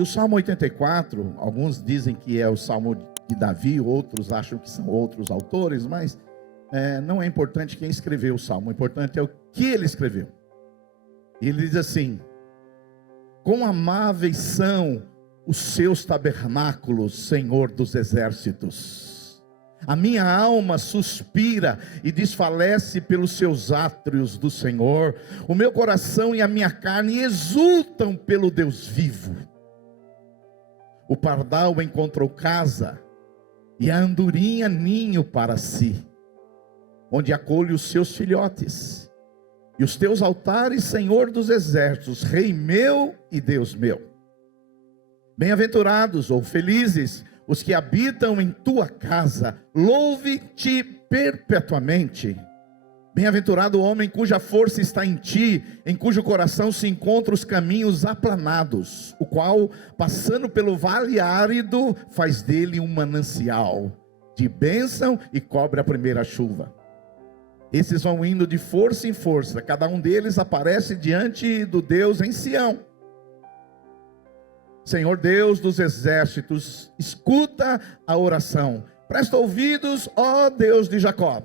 E o Salmo 84, alguns dizem que é o Salmo de Davi, outros acham que são outros autores, mas não é importante quem escreveu o Salmo, o importante é o que ele escreveu. E ele diz assim: quão amáveis são os seus tabernáculos, Senhor dos exércitos. A minha alma suspira e desfalece pelos seus átrios do Senhor. O meu coração e a minha carne exultam pelo Deus vivo. O pardal encontrou casa e a andorinha ninho para si, onde acolhe os seus filhotes. E os teus altares, Senhor dos exércitos, Rei meu e Deus meu. Bem-aventurados ou felizes os que habitam em tua casa, louve-te perpetuamente. Bem-aventurado o homem cuja força está em ti, em cujo coração se encontram os caminhos aplanados, o qual, passando pelo vale árido, faz dele um manancial de bênção e cobre a primeira chuva. Esses vão indo de força em força, cada um deles aparece diante do Deus em Sião. Senhor Deus dos exércitos, escuta a oração. Presta ouvidos, ó Deus de Jacó.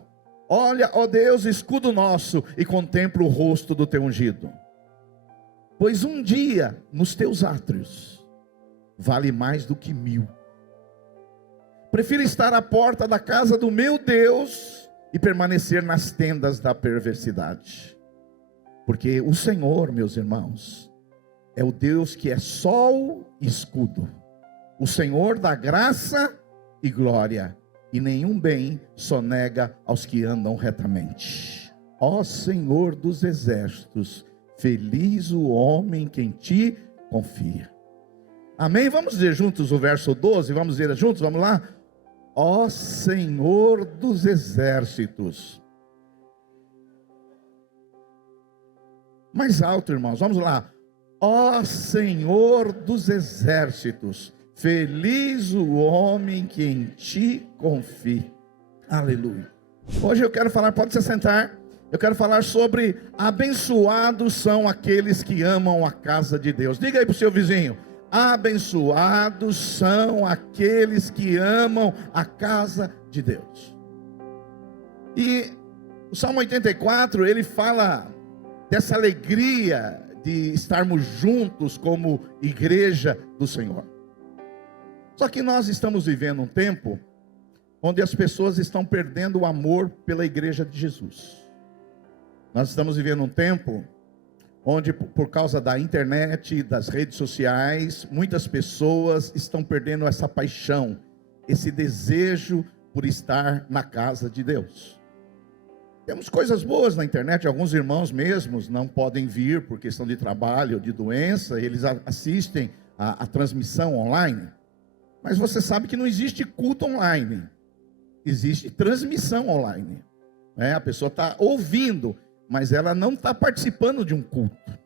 Olha, ó Deus, escudo nosso, e contempla o rosto do teu ungido. Pois um dia nos teus átrios vale mais do que 1000. Prefiro estar à porta da casa do meu Deus e permanecer nas tendas da perversidade. Porque o Senhor, meus irmãos, é o Deus que é sol e escudo, o Senhor dá graça e glória, e nenhum bem sonega aos que andam retamente. Ó Senhor dos exércitos, feliz o homem que em ti confia. Amém? Vamos dizer juntos o verso 12, vamos dizer juntos, vamos lá? Ó Senhor dos exércitos. Mais alto, irmãos, vamos lá. Ó Senhor dos exércitos, feliz o homem que em ti confia. Aleluia. Hoje eu quero falar, pode se sentar. Eu quero falar sobre abençoados são aqueles que amam a casa de Deus. Diga aí para o seu vizinho: abençoados são aqueles que amam a casa de Deus. E o Salmo 84, ele fala dessa alegria de estarmos juntos como igreja do Senhor. Só que nós estamos vivendo um tempo onde as pessoas estão perdendo o amor pela igreja de Jesus. Nós estamos vivendo um tempo onde, por causa da internet, das redes sociais, muitas pessoas estão perdendo essa paixão, esse desejo por estar na casa de Deus. Temos coisas boas na internet, alguns irmãos mesmos não podem vir por questão de trabalho, de doença, eles assistem a transmissão online. Mas você sabe que não existe culto online, existe transmissão online. A pessoa está ouvindo, mas ela não está participando de um culto.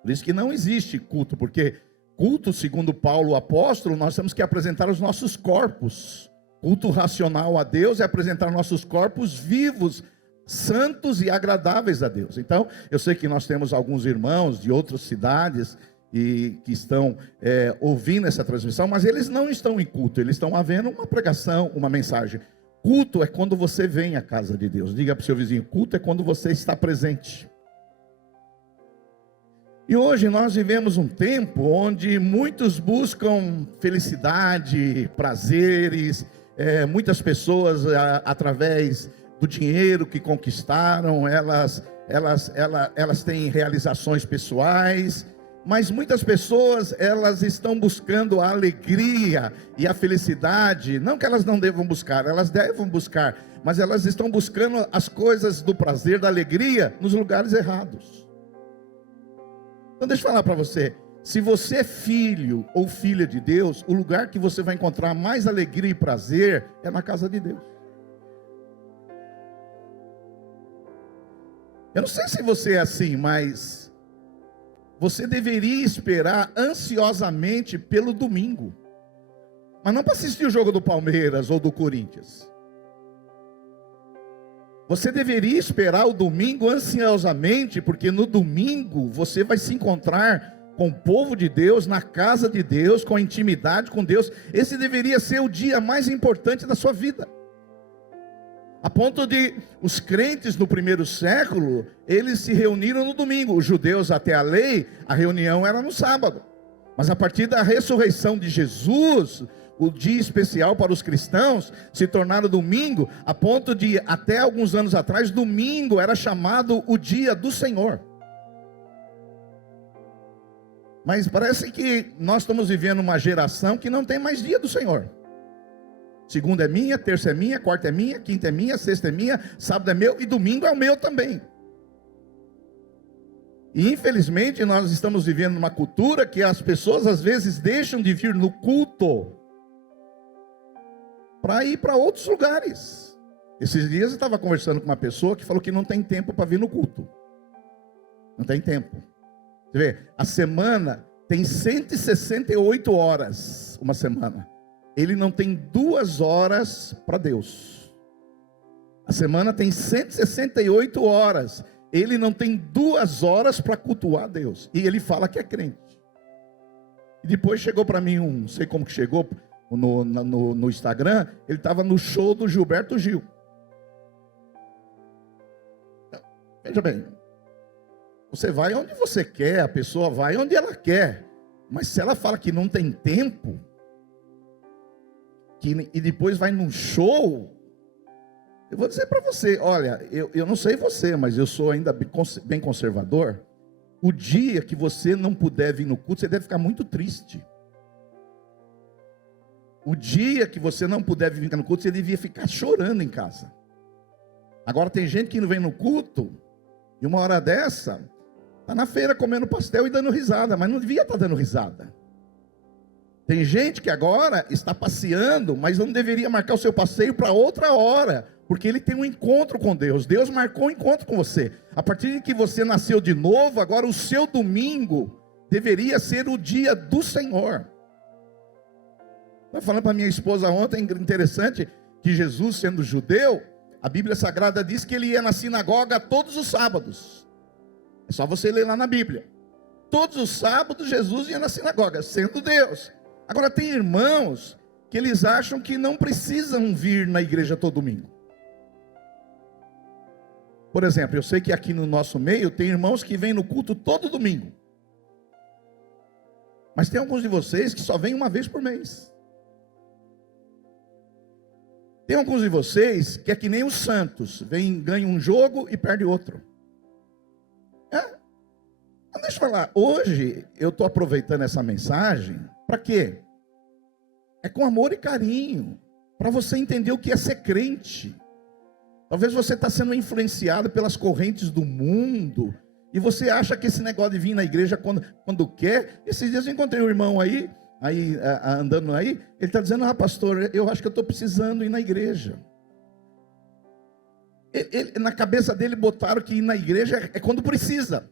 Por isso que não existe culto, porque culto, segundo Paulo o apóstolo, nós temos que apresentar os nossos corpos. Culto racional a Deus é apresentar nossos corpos vivos, santos e agradáveis a Deus. Então, eu sei que nós temos alguns irmãos de outras cidades e que estão ouvindo essa transmissão, mas eles não estão em culto, eles estão havendo uma pregação, uma mensagem. Culto é quando você vem à casa de Deus. Diga para o seu vizinho: culto é quando você está presente. E hoje nós vivemos um tempo onde muitos buscam felicidade, prazeres, muitas pessoas através do dinheiro que conquistaram, elas têm realizações pessoais, mas muitas pessoas, elas estão buscando a alegria e a felicidade, não que elas não devam buscar, elas devem buscar, mas elas estão buscando as coisas do prazer, da alegria, nos lugares errados. Então deixa eu falar para você, se você é filho ou filha de Deus, o lugar que você vai encontrar mais alegria e prazer é na casa de Deus. Eu não sei se você é assim, mas você deveria esperar ansiosamente pelo domingo, mas não para assistir o jogo do Palmeiras ou do Corinthians. Você deveria esperar o domingo ansiosamente, porque no domingo você vai se encontrar com o povo de Deus, na casa de Deus, com a intimidade com Deus. Esse deveria ser o dia mais importante da sua vida. A ponto de os crentes no primeiro século, eles se reuniram no domingo. Os judeus, até a lei, a reunião era no sábado. Mas a partir da ressurreição de Jesus, o dia especial para os cristãos se tornaram domingo, a ponto de, até alguns anos atrás, domingo era chamado o dia do Senhor. Mas parece que nós estamos vivendo uma geração que não tem mais dia do Senhor. Segunda é minha, terça é minha, quarta é minha, quinta é minha, sexta é minha, sábado é meu e domingo é o meu também. E infelizmente nós estamos vivendo numa cultura que as pessoas às vezes deixam de vir no culto para ir para outros lugares. Esses dias eu estava conversando com uma pessoa que falou que não tem tempo para vir no culto. Não tem tempo. Você vê, a semana tem 168 horas, uma semana. Ele não tem 2 horas para Deus. A semana tem 168 horas. Ele não tem 2 horas para cultuar Deus. E ele fala que é crente. E depois chegou para mim não sei como que chegou, no Instagram, ele estava no show do Gilberto Gil. Veja bem, você vai onde você quer, a pessoa vai onde ela quer. Mas se ela fala que não tem tempo, e depois vai num show, eu vou dizer para você, olha, eu não sei você, mas eu sou ainda bem conservador. O dia que você não puder vir no culto, você deve ficar muito triste. O dia que você não puder vir no culto, você devia ficar chorando em casa. Agora tem gente que não vem no culto, e uma hora dessa, está na feira comendo pastel e dando risada, mas não devia estar dando risada. Tem gente que agora está passeando, mas não deveria marcar o seu passeio para outra hora, porque ele tem um encontro com Deus. Deus marcou um encontro com você. A partir de que você nasceu de novo, agora o seu domingo deveria ser o dia do Senhor. Estava falando para minha esposa ontem, interessante, que Jesus, sendo judeu, a Bíblia Sagrada diz que ele ia na sinagoga todos os sábados. É só você ler lá na Bíblia. Todos os sábados Jesus ia na sinagoga, sendo Deus. Agora tem irmãos que eles acham que não precisam vir na igreja todo domingo. Por exemplo, eu sei que aqui no nosso meio tem irmãos que vêm no culto todo domingo. Mas tem alguns de vocês que só vêm uma vez por mês. Tem alguns de vocês que é que nem os santos, ganham um jogo e perde outro. Deixa eu falar, hoje eu estou aproveitando essa mensagem, para quê? É com amor e carinho, para você entender o que é ser crente. Talvez você está sendo influenciado pelas correntes do mundo, e você acha que esse negócio de vir na igreja quando quer. Esses dias eu encontrei um irmão aí andando aí, ele está dizendo, pastor, eu acho que eu estou precisando ir na igreja. Na cabeça dele botaram que ir na igreja é quando precisa.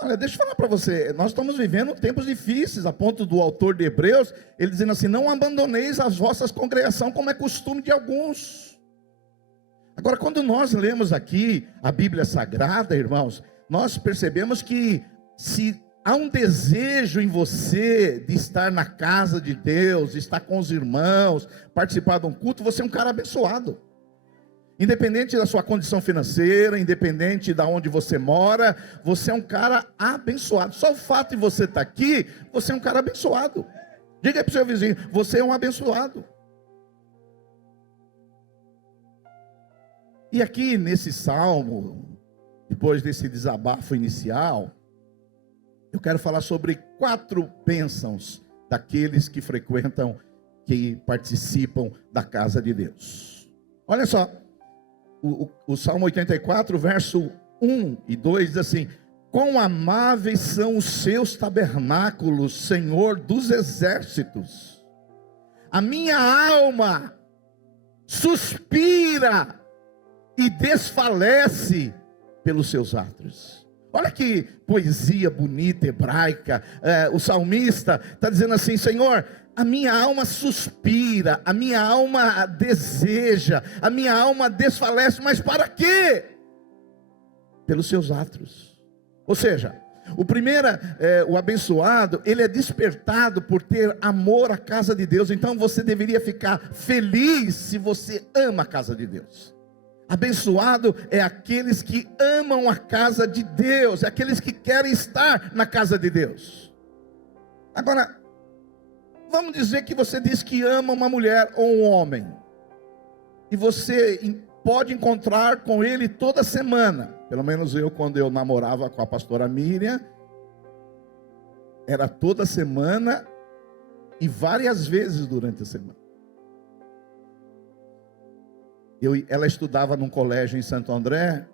Olha, deixa eu falar para você, nós estamos vivendo tempos difíceis, a ponto do autor de Hebreus, ele dizendo assim, não abandoneis as vossas congregações, como é costume de alguns. Agora, quando nós lemos aqui a Bíblia Sagrada, irmãos, nós percebemos que se há um desejo em você de estar na casa de Deus, estar com os irmãos, participar de um culto, você é um cara abençoado. Independente da sua condição financeira, independente de onde você mora, você é um cara abençoado. Só o fato de você estar aqui, você é um cara abençoado. Diga aí para o seu vizinho, você é um abençoado. E aqui nesse salmo, depois desse desabafo inicial, eu quero falar sobre 4 bênçãos daqueles que frequentam, que participam da casa de Deus. Olha só. O Salmo 84, verso 1 e 2 diz assim, quão amáveis são os seus tabernáculos, Senhor dos exércitos. A minha alma suspira e desfalece pelos seus átrios. Olha que poesia bonita, hebraica. O salmista está dizendo assim, Senhor, a minha alma suspira, a minha alma deseja, a minha alma desfalece, mas para quê? Pelos seus átrios. Ou seja, O abençoado, ele é despertado por ter amor à casa de Deus. Então você deveria ficar feliz se você ama a casa de Deus. Abençoado é aqueles que amam a casa de Deus, é aqueles que querem estar na casa de Deus. Agora, vamos dizer que você diz que ama uma mulher ou um homem, e você pode encontrar com ele toda semana. Pelo menos eu, quando eu namorava com a pastora Miriam, era toda semana e várias vezes durante a semana. Ela estudava num colégio em Santo André,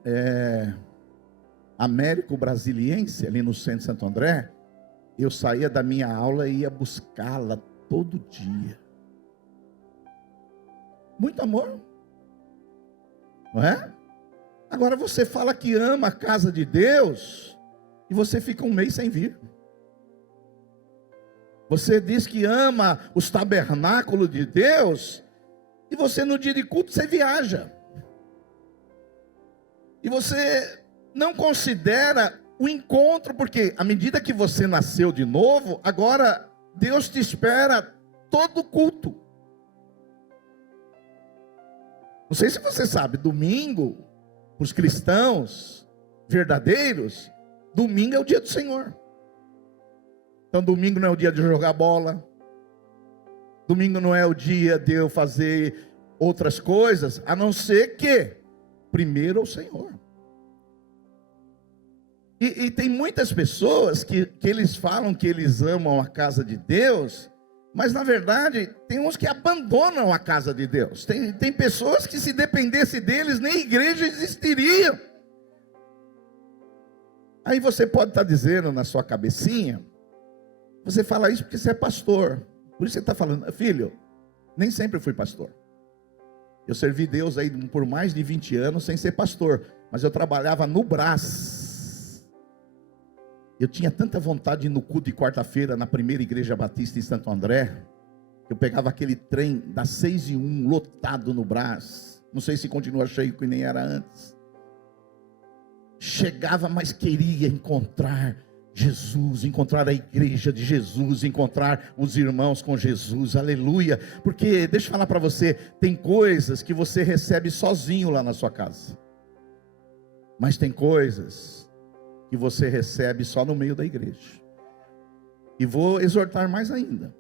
Américo Brasiliense, ali no centro de Santo André. Eu saía da minha aula e ia buscá-la todo dia. Muito amor, não é? Agora você fala que ama a casa de Deus e você fica um mês sem vir. Você diz que ama os tabernáculos de Deus e você no dia de culto você viaja. E você não considera o encontro, porque à medida que você nasceu de novo, agora Deus te espera todo culto. Não sei se você sabe, domingo, para os cristãos verdadeiros, domingo é o dia do Senhor. Então domingo não é o dia de jogar bola, domingo não é o dia de eu fazer outras coisas, a não ser que primeiro é o Senhor. E tem muitas pessoas que eles falam que eles amam a casa de Deus, mas na verdade tem uns que abandonam a casa de Deus. Tem pessoas que, se dependesse deles, nem igreja existiria. Aí você pode estar dizendo na sua cabecinha, você fala isso porque você é pastor, por isso você está falando, filho, nem sempre fui pastor. Eu servi Deus aí por mais de 20 anos sem ser pastor, mas eu trabalhava no Brás. Eu tinha tanta vontade de ir no culto de quarta-feira na primeira igreja batista em Santo André. Eu pegava aquele trem das 6h01, lotado no Brás. Não sei se continua cheio, que nem era antes. Chegava, mas queria encontrar Jesus, encontrar a igreja de Jesus, encontrar os irmãos com Jesus, aleluia. Porque, deixa eu falar para você, tem coisas que você recebe sozinho lá na sua casa. Mas tem coisas que você recebe só no meio da igreja. E vou exortar mais ainda.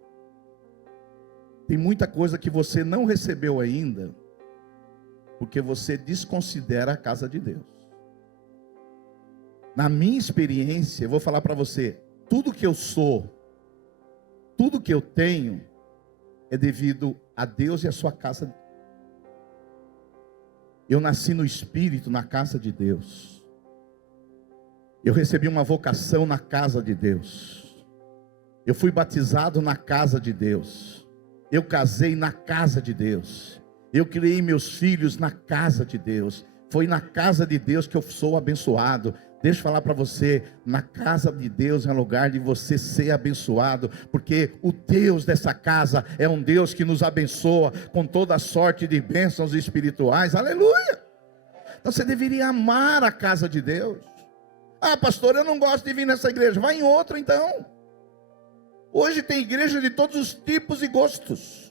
Tem muita coisa que você não recebeu ainda, porque você desconsidera a casa de Deus. Na minha experiência, eu vou falar para você, tudo que eu sou, tudo que eu tenho, é devido a Deus e a sua casa. Eu nasci no Espírito, na casa de Deus. Eu recebi uma vocação na casa de Deus. Eu fui batizado na casa de Deus. Eu casei na casa de Deus. Eu criei meus filhos na casa de Deus. Foi na casa de Deus que eu sou abençoado. Deixa eu falar para você, na casa de Deus é um lugar de você ser abençoado, porque o Deus dessa casa é um Deus que nos abençoa com toda sorte de bênçãos espirituais, aleluia. Então você deveria amar a casa de Deus. Ah, pastor, eu não gosto de vir nessa igreja. Vai em outra então. Hoje tem igreja de todos os tipos e gostos.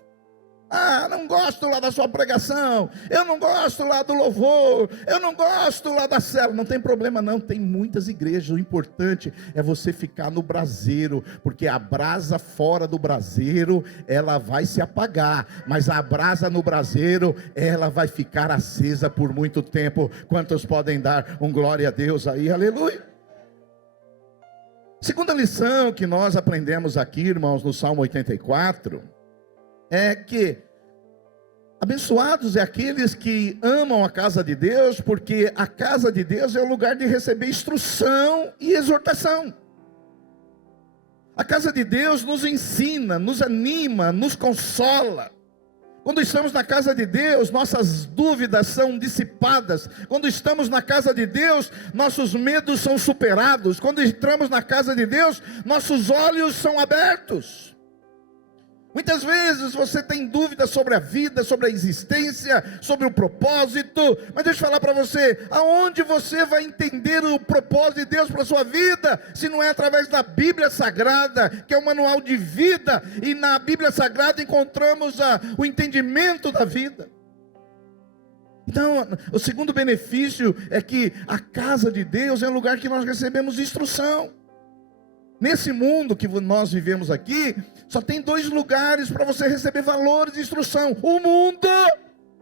Ah, não gosto lá da sua pregação. Eu não gosto lá do louvor. Eu não gosto lá da célula. Não tem problema não, tem muitas igrejas. O importante é você ficar no braseiro, porque a brasa fora do braseiro, ela vai se apagar, mas a brasa no braseiro, ela vai ficar acesa por muito tempo. Quantos podem dar um glória a Deus aí? Aleluia. Segunda lição que nós aprendemos aqui, irmãos, no Salmo 84, é que abençoados é aqueles que amam a casa de Deus, porque a casa de Deus é o lugar de receber instrução e exortação. A casa de Deus nos ensina, nos anima, nos consola. Quando estamos na casa de Deus, nossas dúvidas são dissipadas. Quando estamos na casa de Deus, nossos medos são superados. Quando entramos na casa de Deus, nossos olhos são abertos. Muitas vezes você tem dúvidas sobre a vida, sobre a existência, sobre o propósito. Mas deixa eu falar para você, aonde você vai entender o propósito de Deus para a sua vida, se não é através da Bíblia Sagrada, que é o manual de vida, e na Bíblia Sagrada encontramos o entendimento da vida. Então, o segundo benefício é que a casa de Deus é um lugar que nós recebemos instrução. Nesse mundo que nós vivemos aqui, só tem dois lugares para você receber valores e instrução: o mundo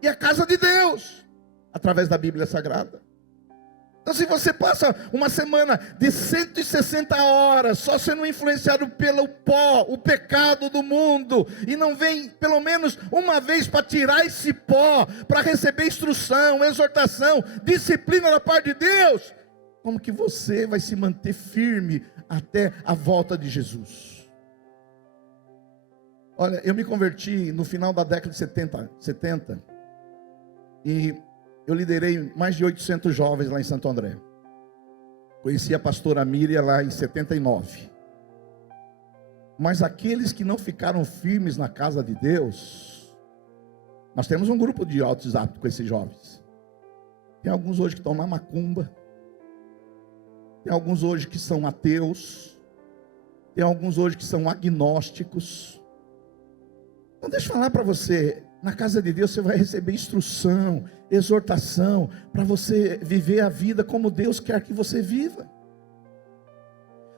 e a casa de Deus, através da Bíblia Sagrada. Então, se você passa uma semana de 160 horas só sendo influenciado pelo pó, o pecado do mundo, e não vem pelo menos uma vez para tirar esse pó, para receber instrução, exortação, disciplina da parte de Deus, como que você vai se manter firme até a volta de Jesus? Olha, eu me converti no final da década de 70 e eu liderei mais de 800 jovens lá em Santo André. Conheci a pastora Miriam lá em 79. Mas aqueles que não ficaram firmes na casa de Deus, nós temos um grupo de WhatsApp com esses jovens. Tem alguns hoje que estão na macumba. Tem alguns hoje que são ateus. Tem alguns hoje que são agnósticos. Então deixa eu falar para você, na casa de Deus você vai receber instrução, exortação, para você viver a vida como Deus quer que você viva.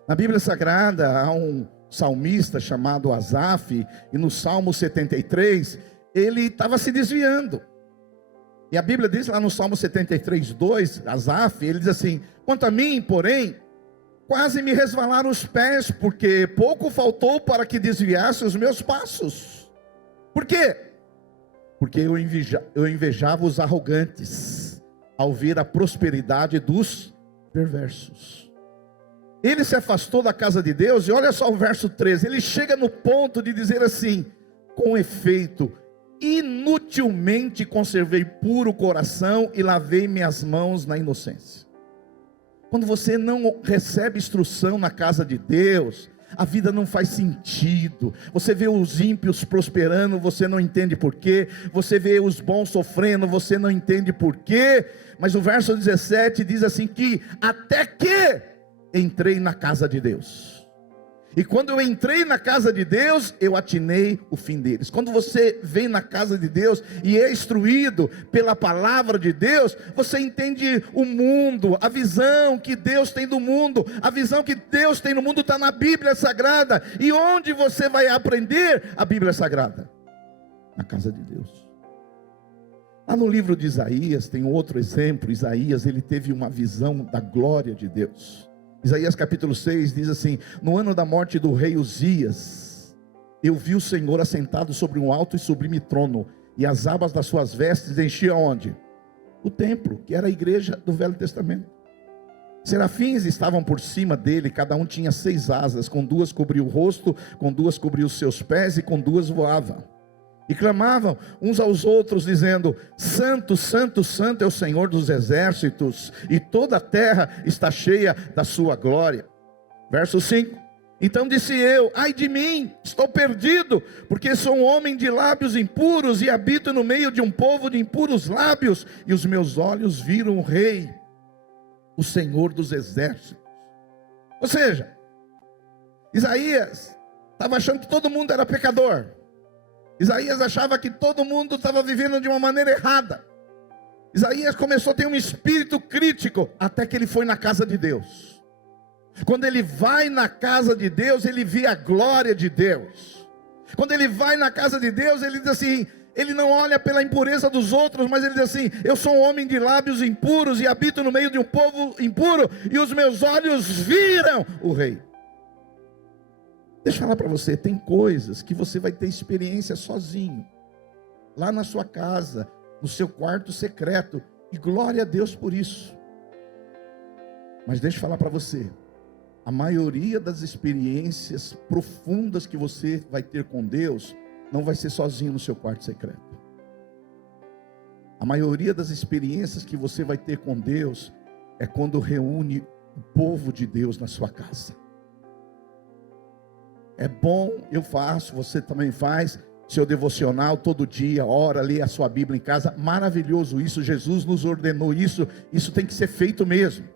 Na Bíblia Sagrada há um salmista chamado Asaf, e no Salmo 73, ele estava se desviando. E a Bíblia diz lá no Salmo 73:2, Asaf, ele diz assim: quanto a mim, porém, quase me resvalaram os pés, porque pouco faltou para que desviasse os meus passos. Por quê? Porque eu invejava os arrogantes, ao ver a prosperidade dos perversos. Ele se afastou da casa de Deus, e olha só o verso 13, ele chega no ponto de dizer assim: com efeito, inutilmente conservei puro o coração e lavei minhas mãos na inocência. Quando você não recebe instrução na casa de Deus, a vida não faz sentido. Você vê os ímpios prosperando, você não entende porquê. Você vê os bons sofrendo, você não entende porquê. Mas o verso 17 diz assim que até que entrei na casa de Deus. E quando eu entrei na casa de Deus, eu atinei o fim deles. Quando você vem na casa de Deus e é instruído pela palavra de Deus, você entende o mundo, a visão que Deus tem do mundo. A visão que Deus tem no mundo está na Bíblia Sagrada. E onde você vai aprender a Bíblia Sagrada? Na casa de Deus. Lá no livro de Isaías, tem outro exemplo. Isaías, ele teve uma visão da glória de Deus. Isaías capítulo 6 diz assim: no ano da morte do rei Uzias, eu vi o Senhor assentado sobre um alto e sublime trono, e as abas das suas vestes enchiam onde? O templo, que era a igreja do Velho Testamento. Serafins estavam por cima dele, cada um tinha 6 asas, com 2 cobria o rosto, com 2 cobria os seus pés, e com 2 voava. E clamavam uns aos outros, dizendo: Santo, Santo, Santo é o Senhor dos exércitos, e toda a terra está cheia da sua glória. Verso 5: então disse eu: ai de mim, estou perdido, porque sou um homem de lábios impuros, e habito no meio de um povo de impuros lábios, e os meus olhos viram o Rei, o Senhor dos exércitos. Ou seja, Isaías estava achando que todo mundo era pecador. Isaías achava que todo mundo estava vivendo de uma maneira errada. Isaías começou a ter um espírito crítico, até que ele foi na casa de Deus. Quando ele vai na casa de Deus, ele vê a glória de Deus. Quando ele vai na casa de Deus, ele diz assim, ele não olha pela impureza dos outros, mas ele diz assim: eu sou um homem de lábios impuros, e habito no meio de um povo impuro, e os meus olhos viram o Rei. Deixa eu falar para você, tem coisas que você vai ter experiência sozinho, lá na sua casa, no seu quarto secreto, e glória a Deus por isso. Mas deixa eu falar para você, a maioria das experiências profundas que você vai ter com Deus, não vai ser sozinho no seu quarto secreto. A maioria das experiências que você vai ter com Deus, é quando reúne o povo de Deus na sua casa. É bom, eu faço, você também faz seu devocional todo dia, ora, lê a sua Bíblia em casa. Maravilhoso isso, Jesus nos ordenou isso, isso tem que ser feito mesmo.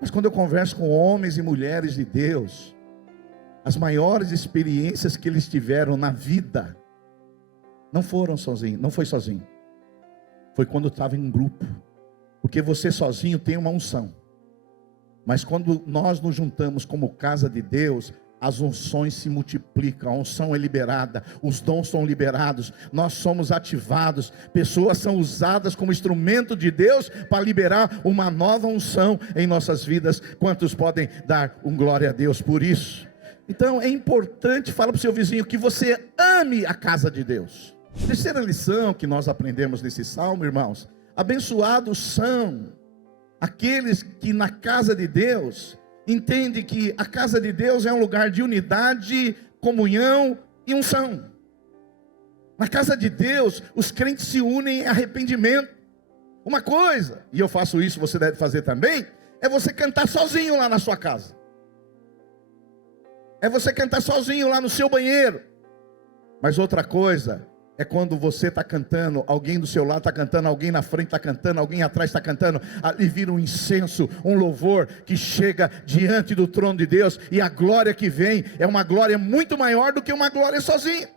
Mas quando eu converso com homens e mulheres de Deus, as maiores experiências que eles tiveram na vida não foram sozinhos, não foi sozinho. Foi quando estava em grupo. Porque você sozinho tem uma unção. Mas quando nós nos juntamos como casa de Deus, as unções se multiplicam, a unção é liberada, os dons são liberados, nós somos ativados, pessoas são usadas como instrumento de Deus para liberar uma nova unção em nossas vidas. Quantos podem dar glória a Deus por isso? Então é importante, fala para o seu vizinho, que você ame a casa de Deus. Terceira lição que nós aprendemos nesse salmo, irmãos: abençoados são aqueles que na casa de Deus entendem que a casa de Deus é um lugar de unidade, comunhão e unção. Na casa de Deus, os crentes se unem em arrependimento. Uma coisa, e eu faço isso, você deve fazer também, é você cantar sozinho lá na sua casa. É você cantar sozinho lá no seu banheiro. Mas outra coisa é quando você está cantando, alguém do seu lado está cantando, alguém na frente está cantando, alguém atrás está cantando, ali vira um incenso, um louvor que chega diante do trono de Deus, e a glória que vem é uma glória muito maior do que uma glória sozinha.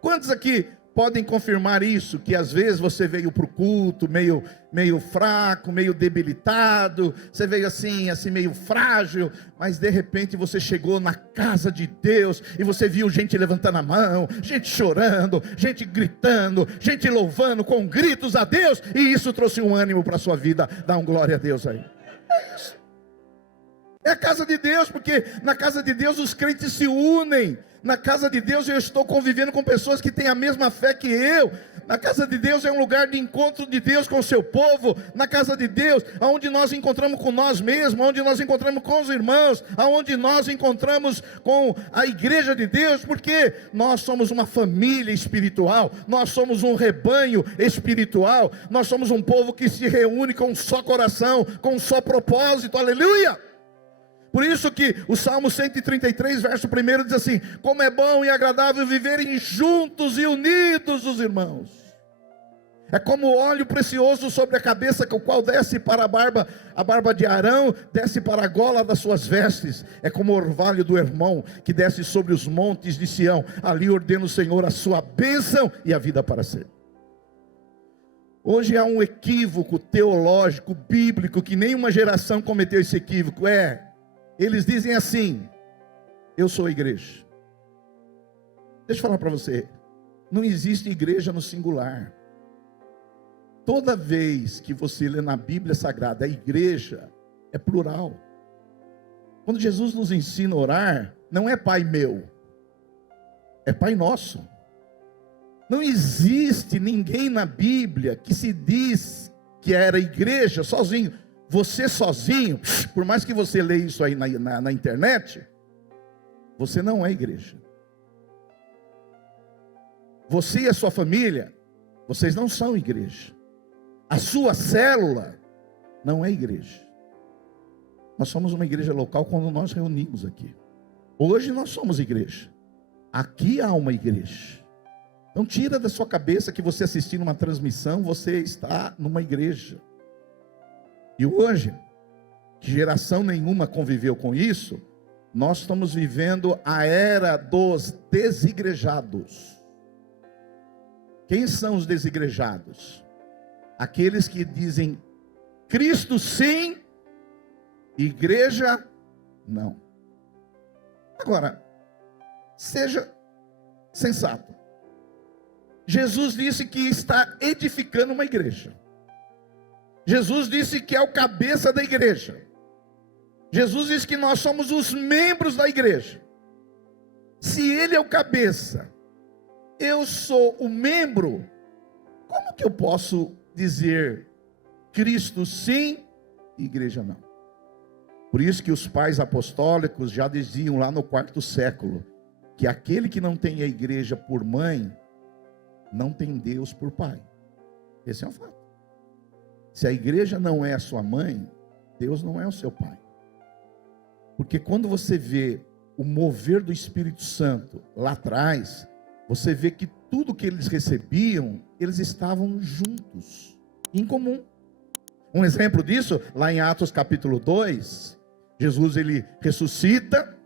Quantos aqui podem confirmar isso, que às vezes você veio para o culto meio fraco, meio debilitado, você veio assim meio frágil, mas de repente você chegou na casa de Deus, e você viu gente levantando a mão, gente chorando, gente gritando, gente louvando com gritos a Deus, e isso trouxe um ânimo para a sua vida. Dá um glória a Deus aí. É isso. É a casa de Deus, porque na casa de Deus os crentes se unem. Na casa de Deus eu estou convivendo com pessoas que têm a mesma fé que eu. Na casa de Deus é um lugar de encontro de Deus com o seu povo. Na casa de Deus, onde nós encontramos com nós mesmos, onde nós encontramos com os irmãos, onde nós encontramos com a igreja de Deus, porque nós somos uma família espiritual, nós somos um rebanho espiritual, nós somos um povo que se reúne com um só coração, com um só propósito. Aleluia! Por isso que o Salmo 133, verso 1 diz assim: como é bom e agradável viverem juntos e unidos os irmãos. É como óleo precioso sobre a cabeça, o qual desce para a barba de Arão, desce para a gola das suas vestes. É como o orvalho do Hermon, que desce sobre os montes de Sião. Ali ordena o Senhor a sua bênção e a vida para sempre. Hoje há um equívoco teológico, bíblico, que nenhuma geração cometeu esse equívoco. Eles dizem assim: eu sou a igreja. Deixa eu falar para você, não existe igreja no singular. Toda vez que você lê na Bíblia Sagrada, a igreja é plural. Quando Jesus nos ensina a orar, não é Pai meu, é Pai nosso. Não existe ninguém na Bíblia que se diz que era igreja sozinho. Você sozinho, por mais que você leia isso aí na internet, você não é igreja. Você e a sua família, vocês não são igreja. A sua célula não é igreja. Nós somos uma igreja local quando nós reunimos aqui. Hoje nós somos igreja. Aqui há uma igreja. Então tira da sua cabeça que você assistindo uma transmissão, você está numa igreja. E hoje, que geração nenhuma conviveu com isso, nós estamos vivendo a era dos desigrejados. Quem são os desigrejados? Aqueles que dizem Cristo sim, igreja não. Agora, seja sensato. Jesus disse que está edificando uma igreja. Jesus disse que é o cabeça da igreja. Jesus disse que nós somos os membros da igreja. Se ele é o cabeça, eu sou o membro, como que eu posso dizer Cristo sim, igreja não? Por isso que os pais apostólicos já diziam lá no 4º século, que aquele que não tem a igreja por mãe, não tem Deus por pai. Esse é um fato. Se a igreja não é a sua mãe, Deus não é o seu pai. Porque quando você vê o mover do Espírito Santo lá atrás, você vê que tudo que eles recebiam, eles estavam juntos, em comum. Um exemplo disso, lá em Atos capítulo 2, Jesus ele ressuscita,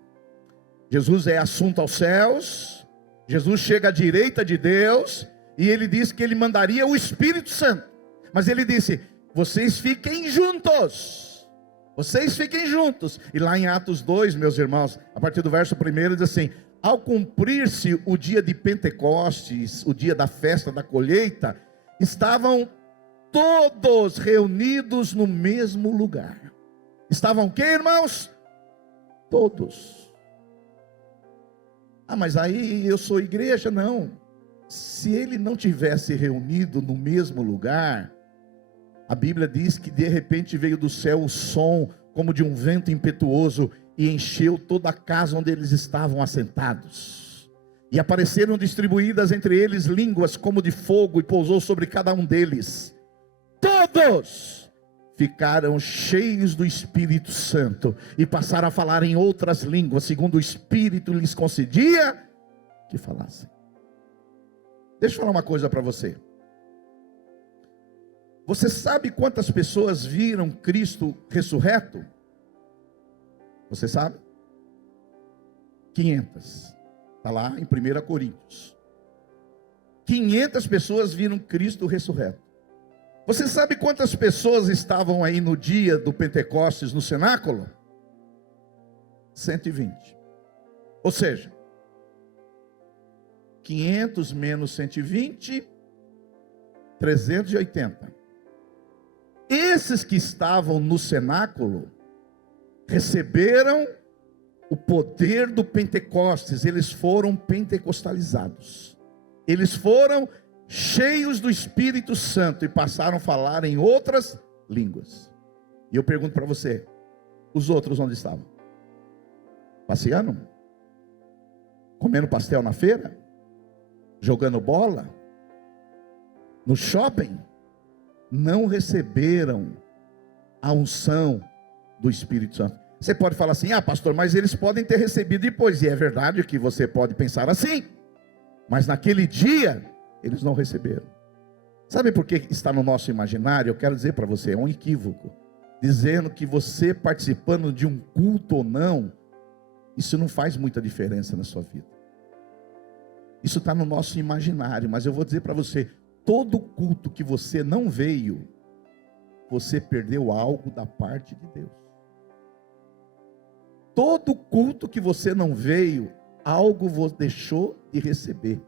Jesus é assunto aos céus, Jesus chega à direita de Deus, e ele disse que ele mandaria o Espírito Santo, mas ele disse, vocês fiquem juntos, vocês fiquem juntos. E lá em Atos 2, meus irmãos, a partir do verso 1, diz assim, ao cumprir-se o dia de Pentecostes, o dia da festa da colheita, estavam todos reunidos no mesmo lugar. Estavam o que, irmãos? Todos. Ah, mas aí eu sou igreja? Não. Se ele não tivesse reunido no mesmo lugar, a Bíblia diz que de repente veio do céu o som como de um vento impetuoso e encheu toda a casa onde eles estavam assentados. E apareceram distribuídas entre eles línguas como de fogo e pousou sobre cada um deles. Todos ficaram cheios do Espírito Santo e passaram a falar em outras línguas, segundo o Espírito lhes concedia que falassem. Deixa eu falar uma coisa para você. Você sabe quantas pessoas viram Cristo ressurreto? Você sabe? 500. Está lá em 1 Coríntios. 500 pessoas viram Cristo ressurreto. Você sabe quantas pessoas estavam aí no dia do Pentecostes no cenáculo? 120. Ou seja, 500 menos 120, 380. Esses que estavam no cenáculo receberam o poder do Pentecostes, eles foram pentecostalizados, eles foram cheios do Espírito Santo e passaram a falar em outras línguas. E eu pergunto para você, os outros onde estavam? Passeando? Comendo pastel na feira? Jogando bola? No shopping? Não receberam a unção do Espírito Santo. Você pode falar assim, ah pastor, mas eles podem ter recebido depois. E é verdade que você pode pensar assim, mas naquele dia eles não receberam. Sabe por que está no nosso imaginário? Eu quero dizer para você, é um equívoco, dizendo que você participando de um culto ou não, isso não faz muita diferença na sua vida. Isso está no nosso imaginário, mas eu vou dizer para você, todo culto que você não veio, você perdeu algo da parte de Deus. Todo culto que você não veio, algo você deixou de receber.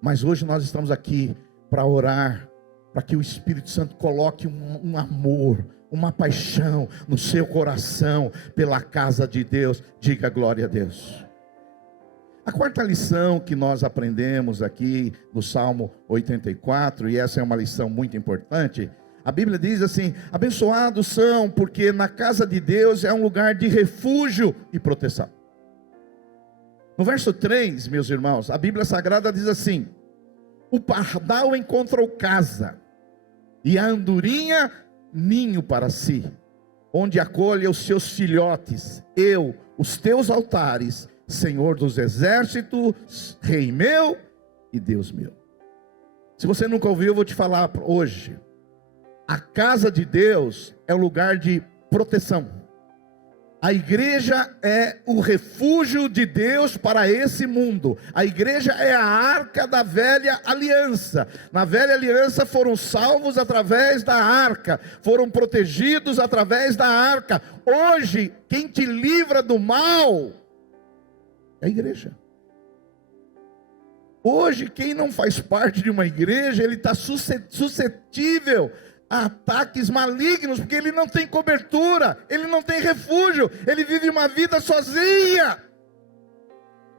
Mas hoje nós estamos aqui para orar, para que o Espírito Santo coloque um amor, uma paixão no seu coração pela casa de Deus. Diga glória a Deus. A quarta lição que nós aprendemos aqui no Salmo 84, e essa é uma lição muito importante, a Bíblia diz assim, abençoados são, porque na casa de Deus é um lugar de refúgio e proteção. No verso 3, meus irmãos, a Bíblia Sagrada diz assim, o pardal encontrou casa, e a andorinha ninho para si, onde acolhe os seus filhotes, eu, os teus altares, Senhor dos exércitos, Rei meu e Deus meu. Se você nunca ouviu, eu vou te falar hoje. A casa de Deus é um lugar de proteção. A igreja é o refúgio de Deus para esse mundo. A igreja é a arca da velha aliança. Na velha aliança foram salvos através da arca, foram protegidos através da arca. Hoje, quem te livra do mal é a igreja. Hoje, quem não faz parte de uma igreja, ele está suscetível a ataques malignos, porque ele não tem cobertura, ele não tem refúgio, ele vive uma vida sozinha.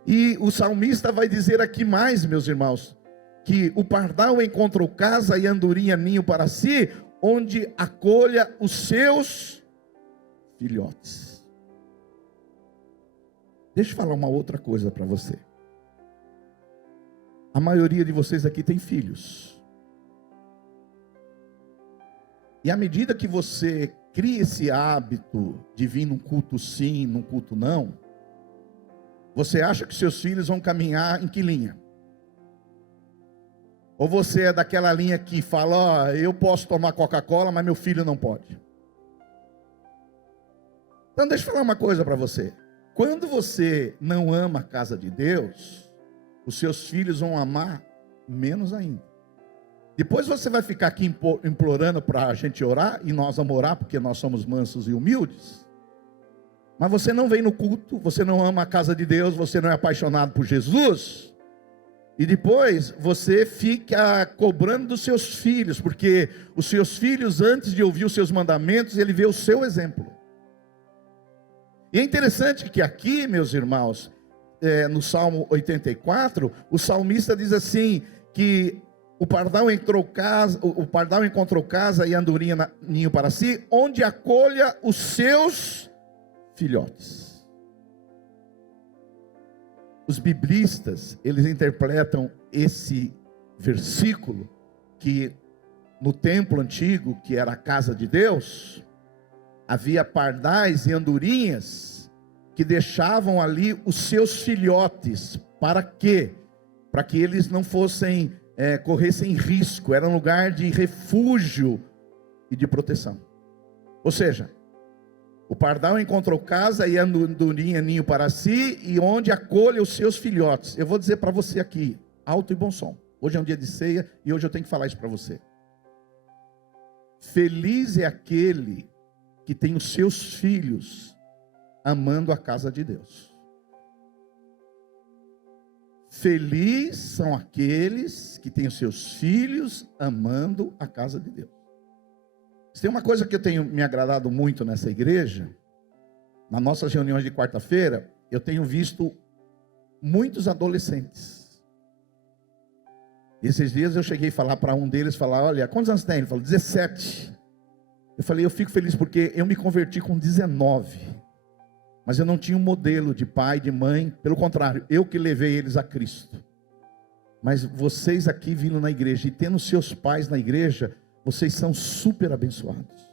E o salmista vai dizer aqui mais, meus irmãos, que o pardal encontrou casa e andorinha ninho para si, onde acolha os seus filhotes. Deixa eu falar uma outra coisa para você. A maioria de vocês aqui tem filhos. E à medida que você cria esse hábito de vir num culto sim, num culto não, Você acha que seus filhos vão caminhar em que linha? Ou você é daquela linha que fala, ó, eu posso tomar Coca-Cola, mas meu filho não pode? Então deixa eu falar uma coisa para você. Quando você não ama a casa de Deus, os seus filhos vão amar menos ainda. Depois você vai ficar aqui implorando para a gente orar, e nós vamos orar porque nós somos mansos e humildes. Mas você não vem no culto, você não ama a casa de Deus, você não é apaixonado por Jesus. E depois você fica cobrando dos seus filhos, porque os seus filhos, antes de ouvir os seus mandamentos, ele vê o seu exemplo. E é interessante que aqui, meus irmãos, no Salmo 84, o salmista diz assim, que o pardal encontrou casa e andorinha ninho para si, onde acolha os seus filhotes. Os biblistas, eles interpretam esse versículo, que no templo antigo, que era a casa de Deus, havia pardais e andorinhas, que deixavam ali os seus filhotes, para quê? Para que eles não fossem, corressem risco, era um lugar de refúgio e de proteção. Ou seja, o pardal encontrou casa e a andorinha ninho para si, e onde acolhe os seus filhotes. Eu vou dizer para você aqui, alto e bom som. Hoje é um dia de ceia e hoje eu tenho que falar isso para você. Feliz é aquele que tem os seus filhos amando a casa de Deus. Feliz são aqueles que têm os seus filhos amando a casa de Deus. Se tem uma coisa que eu tenho me agradado muito nessa igreja, nas nossas reuniões de quarta-feira, eu tenho visto muitos adolescentes. Esses dias eu cheguei a falar para um deles, olha, quantos anos tem? Ele falou, 17. Eu falei, eu fico feliz porque eu me converti com 19. Mas eu não tinha um modelo de pai, de mãe, pelo contrário, eu que levei eles a Cristo. Mas vocês aqui vindo na igreja e tendo seus pais na igreja, vocês são super abençoados.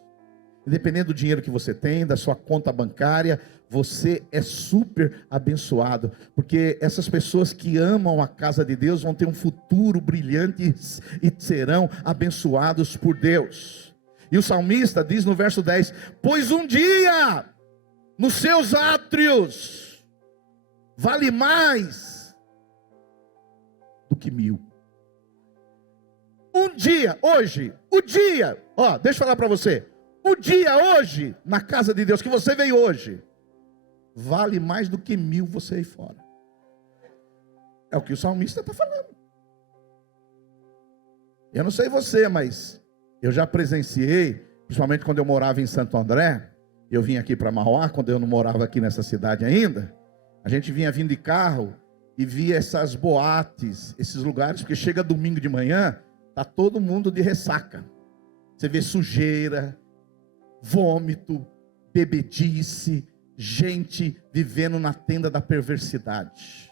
Independente do dinheiro que você tem, da sua conta bancária, você é super abençoado. Porque essas pessoas que amam a casa de Deus vão ter um futuro brilhante e serão abençoados por Deus. E o salmista diz no verso 10, pois um dia nos seus átrios vale mais do que 1000. Um dia, hoje, o dia, deixa eu falar para você, o dia hoje, na casa de Deus, que você veio hoje, vale mais do que 1000 você aí fora. É o que o salmista está falando. Eu não sei você, mas eu já presenciei, principalmente quando eu morava em Santo André, eu vim aqui para Mauá, quando eu não morava aqui nessa cidade ainda, a gente vinha vindo de carro e via essas boates, esses lugares, porque chega domingo de manhã, está todo mundo de ressaca. Você vê sujeira, vômito, bebedice, gente vivendo na tenda da perversidade.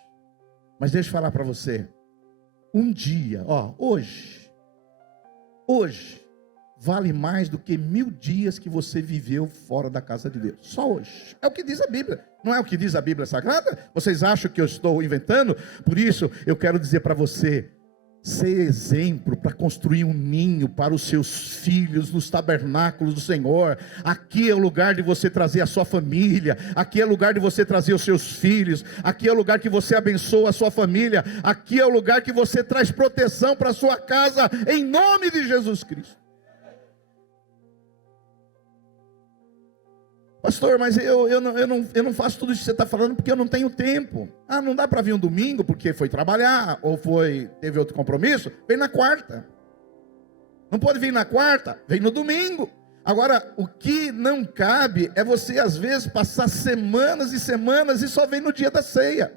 Mas deixa eu falar para você, um dia, hoje, vale mais do que 1000 dias que você viveu fora da casa de Deus. Só hoje. É o que diz a Bíblia. Não é o que diz a Bíblia Sagrada? Vocês acham que eu estou inventando? Por isso, eu quero dizer para você, ser exemplo para construir um ninho para os seus filhos nos tabernáculos do Senhor. Aqui é o lugar de você trazer a sua família, aqui é o lugar de você trazer os seus filhos, aqui é o lugar que você abençoa a sua família, aqui é o lugar que você traz proteção para a sua casa, em nome de Jesus Cristo. Pastor, mas eu não faço tudo isso que você está falando porque eu não tenho tempo. Não dá para vir um domingo porque foi trabalhar, ou teve outro compromisso? Vem na quarta. Não pode vir na quarta? Vem no domingo. Agora, o que não cabe é você às vezes passar semanas e semanas e só vem no dia da ceia.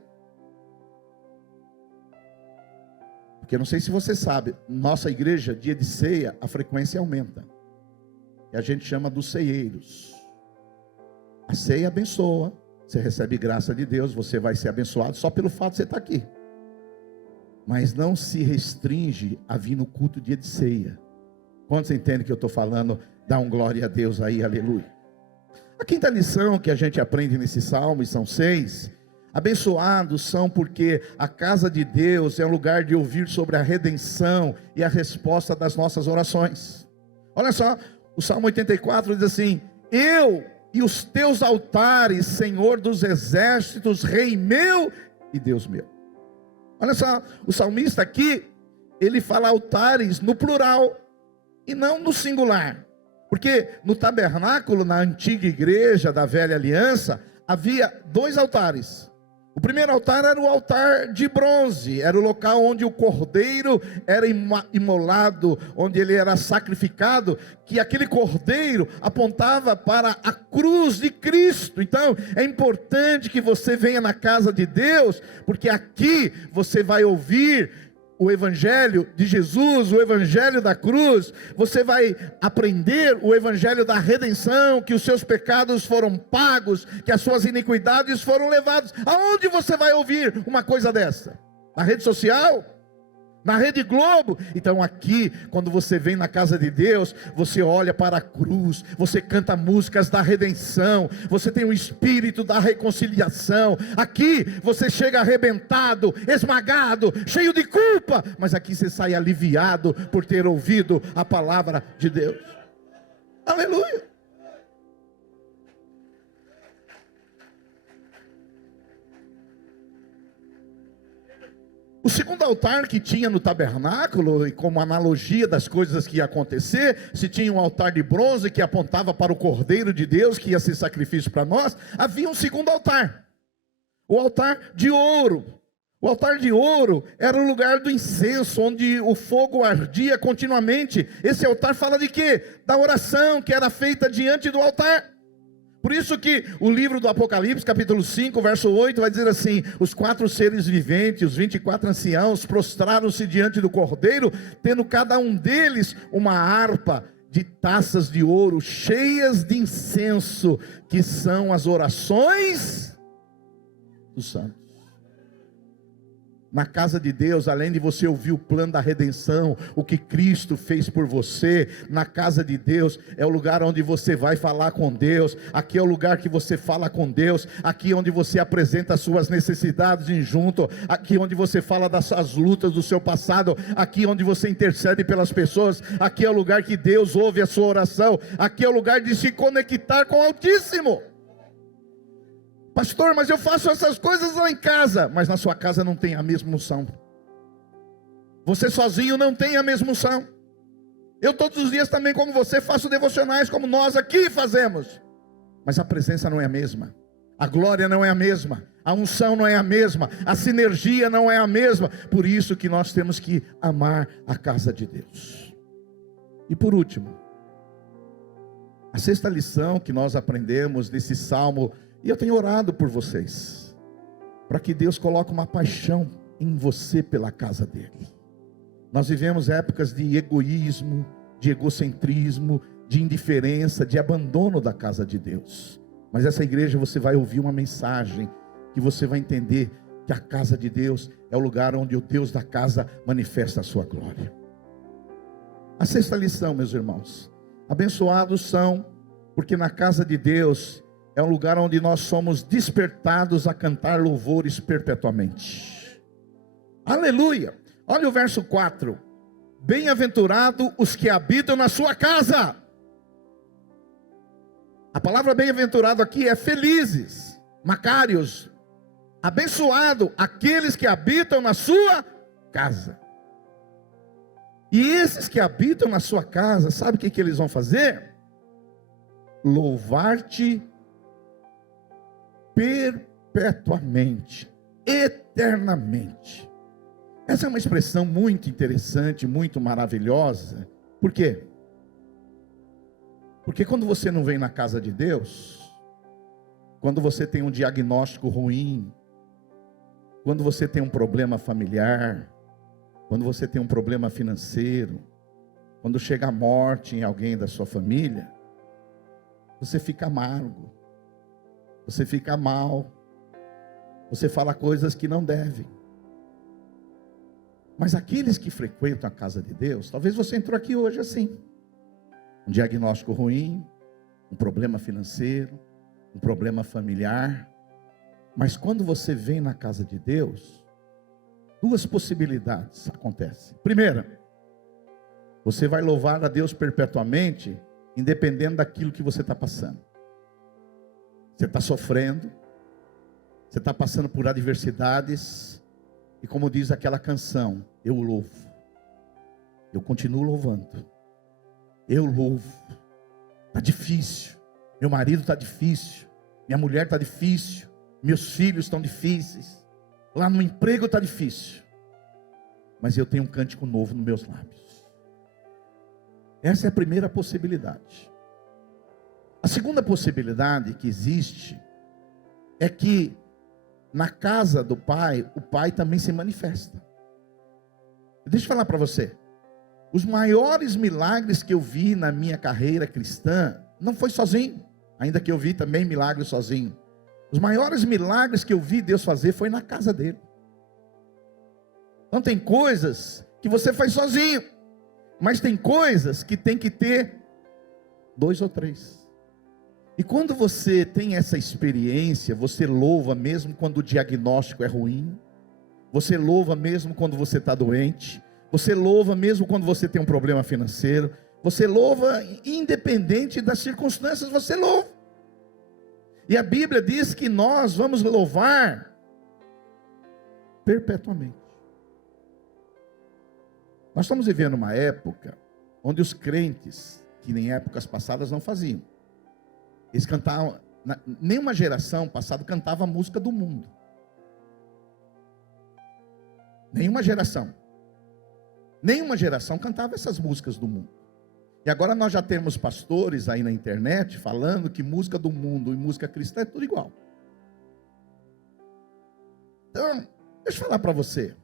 Porque eu não sei se você sabe, nossa igreja, dia de ceia, a frequência aumenta. E a gente chama dos ceieiros. A ceia abençoa, você recebe graça de Deus, você vai ser abençoado só pelo fato de você estar aqui. Mas não se restringe a vir no culto dia de ceia. Quantos entendem que eu estou falando? Dá um glória a Deus aí, aleluia. A quinta lição que a gente aprende nesse salmo, e são 6, Abençoados são porque a casa de Deus é um lugar de ouvir sobre a redenção e a resposta das nossas orações. Olha só, o Salmo 84 diz assim: eu e os teus altares, Senhor dos exércitos, Rei meu e Deus meu. Olha só, o salmista aqui, ele fala altares no plural e não no singular. Porque no tabernáculo, na antiga igreja da velha aliança, havia 2 altares. O primeiro altar era o altar de bronze, era o local onde o cordeiro era imolado, onde ele era sacrificado, que aquele cordeiro apontava para a cruz de Cristo. Então é importante que você venha na casa de Deus, porque aqui você vai ouvir o evangelho de Jesus, o evangelho da cruz. Você vai aprender o evangelho da redenção, que os seus pecados foram pagos, que as suas iniquidades foram levadas. Aonde você vai ouvir uma coisa dessa? Na rede social? Na Rede Globo? Então aqui, quando você vem na casa de Deus, você olha para a cruz, você canta músicas da redenção, você tem o espírito da reconciliação. Aqui você chega arrebentado, esmagado, cheio de culpa, mas aqui você sai aliviado por ter ouvido a palavra de Deus. Aleluia! O segundo altar que tinha no tabernáculo, e como analogia das coisas que ia acontecer, se tinha um altar de bronze que apontava para o Cordeiro de Deus, que ia ser sacrifício para nós, havia um segundo altar, o altar de ouro. O altar de ouro era o lugar do incenso, onde o fogo ardia continuamente. Esse altar fala de quê? Da oração que era feita diante do altar. Por isso que o livro do Apocalipse, capítulo 5, verso 8, vai dizer assim: os 4 seres viventes, os 24 anciãos, prostraram-se diante do Cordeiro, tendo cada um deles uma harpa de taças de ouro, cheias de incenso, que são as orações dos santos. Na casa de Deus, além de você ouvir o plano da redenção, o que Cristo fez por você, na casa de Deus é o lugar onde você vai falar com Deus. Aqui é o lugar que você fala com Deus. Aqui é onde você apresenta as suas necessidades em junto. Aqui é onde você fala das suas lutas do seu passado. Aqui é onde você intercede pelas pessoas. Aqui é o lugar que Deus ouve a sua oração. Aqui é o lugar de se conectar com o Altíssimo. Pastor, mas eu faço essas coisas lá em casa. Mas na sua casa não tem a mesma unção. Você sozinho não tem a mesma unção. Eu todos os dias também, como você, faço devocionais como nós aqui fazemos. Mas a presença não é a mesma. A glória não é a mesma. A unção não é a mesma. A sinergia não é a mesma. Por isso que nós temos que amar a casa de Deus. E por último, a 6ª lição que nós aprendemos desse salmo. E eu tenho orado por vocês, para que Deus coloque uma paixão em você pela casa dele. Nós vivemos épocas de egoísmo, de egocentrismo, de indiferença, de abandono da casa de Deus. Mas essa igreja você vai ouvir uma mensagem, que você vai entender que a casa de Deus é o lugar onde o Deus da casa manifesta a sua glória. A 6ª lição, meus irmãos: abençoados são, porque na casa de Deus é um lugar onde nós somos despertados a cantar louvores perpetuamente. Aleluia! Olha o verso 4. Bem-aventurado os que habitam na sua casa. A palavra bem-aventurado aqui é felizes, macários. Abençoado aqueles que habitam na sua casa. E esses que habitam na sua casa, sabe o que eles vão fazer? Louvar-te perpetuamente, eternamente. Essa é uma expressão muito interessante, muito maravilhosa. Por quê? Porque quando você não vem na casa de Deus, quando você tem um diagnóstico ruim, quando você tem um problema familiar, quando você tem um problema financeiro, quando chega a morte em alguém da sua família, você fica amargo, você fica mal, você fala coisas que não deve. Mas aqueles que frequentam a casa de Deus, talvez você entrou aqui hoje assim, um diagnóstico ruim, um problema financeiro, um problema familiar, Mas quando você vem na casa de Deus, duas possibilidades acontecem. Primeira, você vai louvar a Deus perpetuamente, independente daquilo que você está passando. Você está sofrendo, você está passando por adversidades, e como diz aquela canção, eu louvo, eu continuo louvando, eu louvo. Está difícil, meu marido está difícil, minha mulher está difícil, meus filhos estão difíceis, lá no emprego está difícil, mas eu tenho um cântico novo nos meus lábios. Essa é a primeira possibilidade. A segunda possibilidade que existe é que na casa do Pai, o Pai também se manifesta. Deixa eu falar para você, os maiores milagres que eu vi na minha carreira cristã, não foi sozinho, ainda que eu vi também milagres sozinho. Os maiores milagres que eu vi Deus fazer foi na casa dele. Então tem coisas que você faz sozinho, mas tem coisas que tem que ter 2 ou 3. E quando você tem essa experiência, você louva mesmo quando o diagnóstico é ruim, você louva mesmo quando você está doente, você louva mesmo quando você tem um problema financeiro, você louva independente das circunstâncias, você louva. E a Bíblia diz que nós vamos louvar perpetuamente. Nós estamos vivendo uma época onde os crentes, que em épocas passadas não faziam, eles cantavam, nenhuma geração passada cantava a música do mundo. Nenhuma geração cantava essas músicas do mundo. E agora nós já temos pastores aí na internet falando que música do mundo e música cristã é tudo igual. Então, deixa eu falar para você.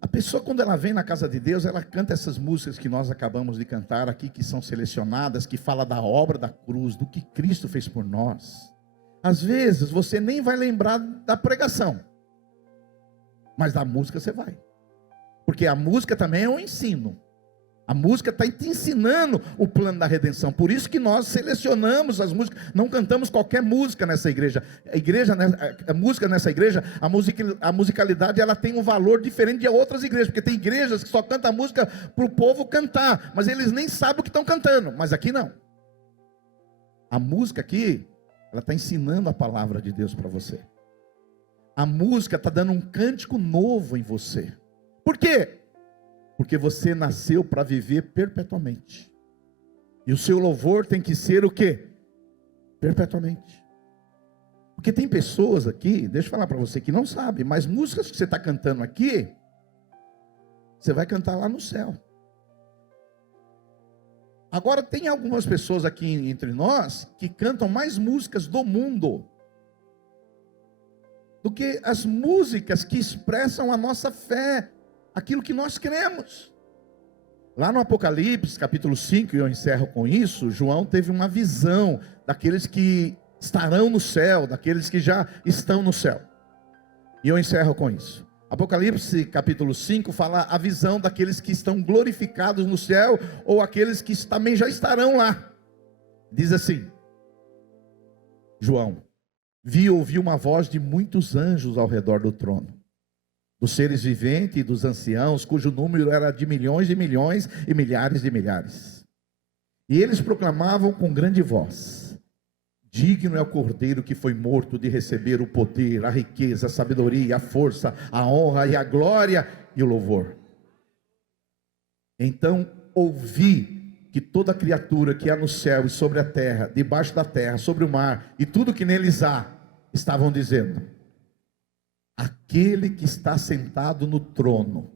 A pessoa, quando ela vem na casa de Deus, ela canta essas músicas que nós acabamos de cantar aqui, que são selecionadas, que fala da obra da cruz, do que Cristo fez por nós. Às vezes você nem vai lembrar da pregação, mas da música você vai, porque a música também é um ensino. A música está te ensinando o plano da redenção. Por isso que nós selecionamos as músicas. Não cantamos qualquer música nessa igreja. A música nessa igreja, a musicalidade, ela tem um valor diferente de outras igrejas. Porque tem igrejas que só cantam a música para o povo cantar, mas eles nem sabem o que estão cantando. Mas aqui não. A música aqui, ela está ensinando a palavra de Deus para você. A música está dando um cântico novo em você. Por quê? Porque você nasceu para viver perpetuamente. E o seu louvor tem que ser o quê? Perpetuamente. Porque tem pessoas aqui, deixa eu falar para você, que não sabe, mas músicas que você está cantando aqui, você vai cantar lá no céu. Agora tem algumas pessoas aqui entre nós que cantam mais músicas do mundo do que as músicas que expressam a nossa fé, aquilo que nós cremos. Lá no Apocalipse, capítulo 5, e eu encerro com isso, João teve uma visão daqueles que estarão no céu, daqueles que já estão no céu. E eu encerro com isso. Apocalipse, capítulo 5, fala a visão daqueles que estão glorificados no céu, ou aqueles que também já estarão lá. Diz assim, João: vi e ouvi uma voz de muitos anjos ao redor do trono, dos seres viventes e dos anciãos, cujo número era de milhões e milhões e milhares de milhares. E eles proclamavam com grande voz: digno é o Cordeiro que foi morto de receber o poder, a riqueza, a sabedoria, a força, a honra e a glória e o louvor. Então ouvi que toda criatura que há no céu e sobre a terra, debaixo da terra, sobre o mar e tudo que neles há, estavam dizendo: aquele que está sentado no trono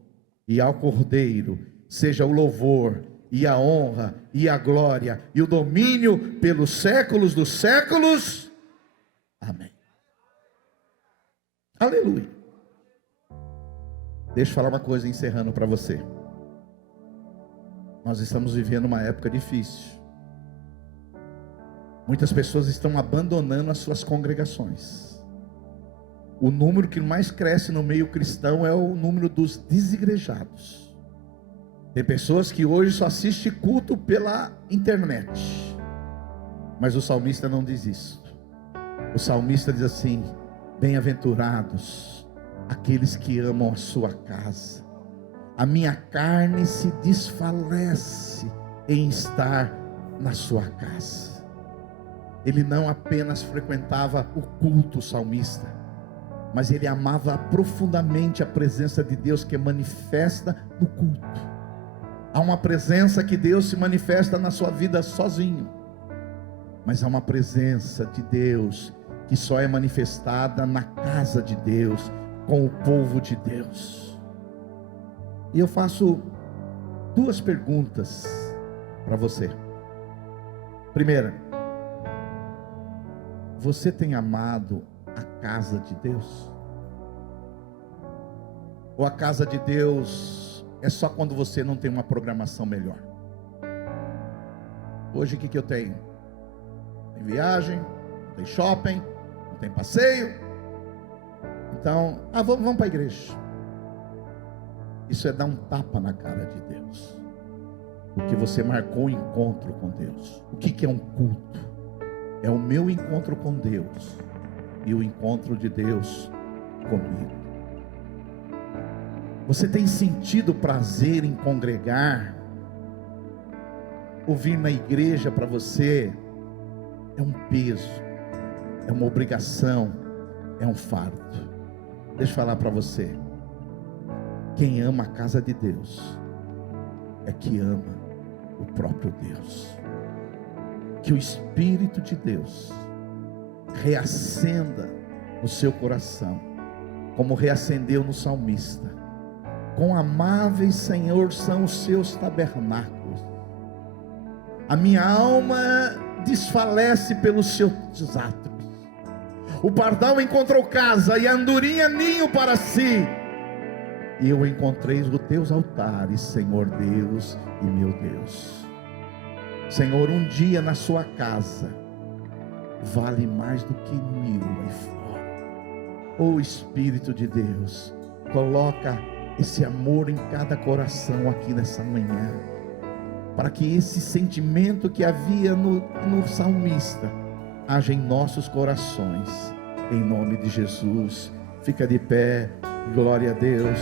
e ao Cordeiro, seja o louvor e a honra e a glória e o domínio pelos séculos dos séculos. Amém. Aleluia. Deixa eu falar uma coisa encerrando para você. Nós estamos vivendo uma época difícil. Muitas pessoas estão abandonando as suas congregações. O número que mais cresce no meio cristão é o número dos desigrejados. Tem pessoas que hoje só assistem culto pela internet. Mas o salmista não diz isso. O salmista diz assim: bem-aventurados aqueles que amam a sua casa. A minha carne se desfalece em estar na sua casa. Ele não apenas frequentava o culto, o salmista, mas ele amava profundamente a presença de Deus que é manifesta no culto. Há uma presença que Deus se manifesta na sua vida sozinho, mas há uma presença de Deus que só é manifestada na casa de Deus, com o povo de Deus. E eu faço duas perguntas para você. Primeira, você tem amado a casa de Deus? Ou a casa de Deus é só quando você não tem uma programação melhor? Hoje o que eu tenho? Tem viagem, não tem shopping, não tem passeio. Então, vamos para a igreja. Isso é dar um tapa na cara de Deus, porque você marcou um encontro com Deus. O que é um culto? É o meu encontro com Deus e o encontro de Deus comigo. Você tem sentido prazer em congregar? Ouvir na igreja para você é um peso, é uma obrigação, é um fardo. Deixa eu falar para você: quem ama a casa de Deus é que ama o próprio Deus. Que o Espírito de Deus reacenda no seu coração, como reacendeu no salmista. Quão amáveis, Senhor, são os seus tabernáculos. A minha alma desfalece pelos seus átrios. O pardal encontrou casa e a andorinha ninho para si. E eu encontrei os teus altares, Senhor Deus e meu Deus. Senhor, um dia na sua casa vale mais do que 1000 aí fora. Oh Espírito de Deus, coloca esse amor em cada coração aqui nessa manhã, para que esse sentimento que havia no salmista haja em nossos corações, em nome de Jesus. Fica de pé, glória a Deus.